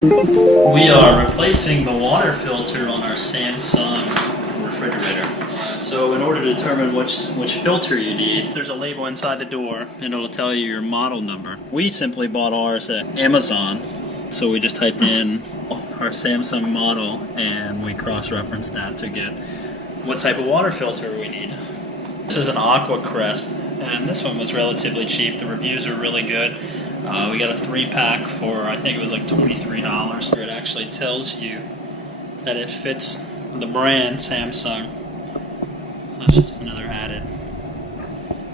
We are replacing the water filter on our Samsung refrigerator. So in order to determine which filter you need, there's a label inside the door and it'll tell you your model number. We simply bought ours at Amazon, so we just typed in our Samsung model and we cross-referenced that to get what type of water filter we need. This is an Aqua Crest, and this one was relatively cheap. The reviews are really good. We got a 3-pack for, I think it was like $23. It actually tells you that it fits the brand Samsung. So that's just another added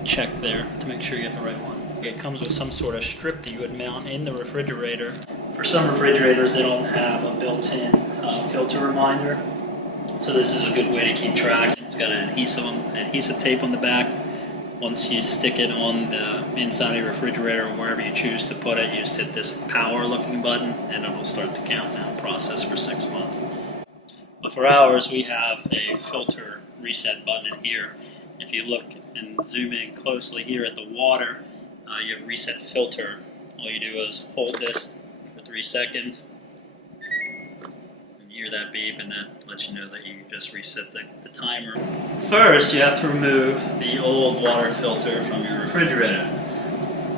check there to make sure you get the right one. It comes with some sort of strip that you would mount in the refrigerator. For some refrigerators, they don't have a built-in filter reminder, so this is a good way to keep track. It's got an adhesive tape on the back. Once you stick it on the inside of your refrigerator or wherever you choose to put it, you just hit this power looking button and it'll start the countdown process for 6 months. But for ours, we have a filter reset button in here. If you look and zoom in closely here at the water, you have reset filter. All you do is hold this for 3 seconds. Hear that beep, and that lets you know that you just reset the timer. First, you have to remove the old water filter from your refrigerator.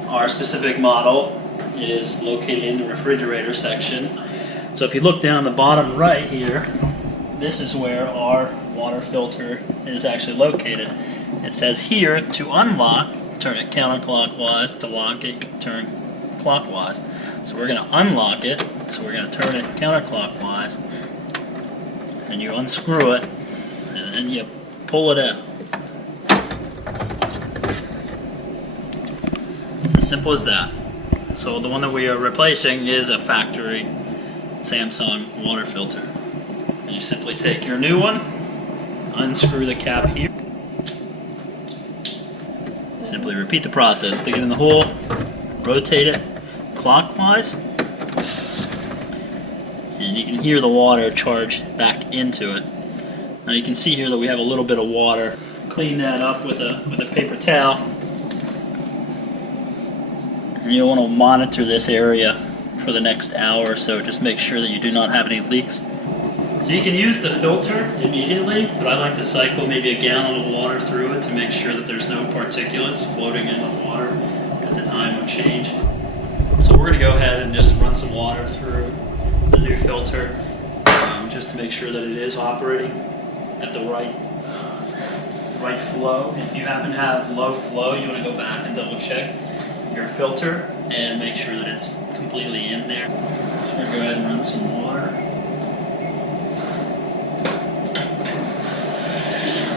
Our specific model is located in the refrigerator section. So if you look down the bottom right here, this is where our water filter is actually located. It says here to unlock, turn it counterclockwise. To lock it, turn clockwise. So we're going to unlock it, so we're going to turn it counterclockwise. And you unscrew it, and then you pull it out. It's as simple as that. So the one that we are replacing is a factory Samsung water filter. And you simply take your new one, unscrew the cap here. Simply repeat the process. Stick it in the hole, rotate it clockwise, and you can hear the water charge back into it. Now you can see here that we have a little bit of water. Clean that up with a paper towel. And you'll want to monitor this area for the next hour or so. Just make sure that you do not have any leaks. So you can use the filter immediately, but I like to cycle maybe a gallon of water through it to make sure that there's no particulates floating in the water at the time of change. So we're going to go ahead and just run some water through the new filter, just to make sure that it is operating at the right flow. If you happen to have low flow, you want to go back and double check your filter and make sure that it's completely in there. So we're going to go ahead and run some water.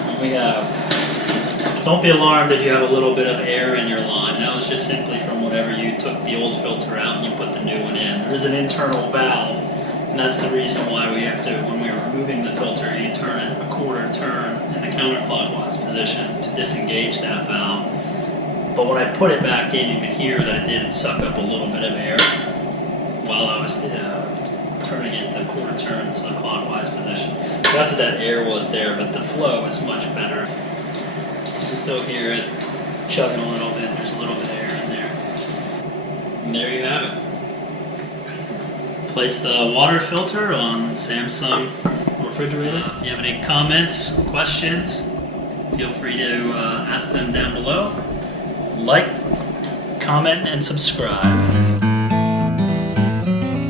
And we have, don't be alarmed that you have a little bit of air in your line. That was just simply from whatever you took the old filter out and you put the new one in. There's an internal valve, and that's the reason why we have to, when we are removing the filter, you turn it a quarter turn in the counterclockwise position to disengage that valve. But when I put it back in, you could hear that it did suck up a little bit of air while I was turning it the quarter turn to the clockwise position. So that's what that air was there, but the flow is much better. You can still hear it chugging a little bit. There's a little bit of air in there. And there you have it. Place the water filter on Samsung refrigerator. If you have any comments, questions, feel free to ask them down below. Like, comment, and subscribe.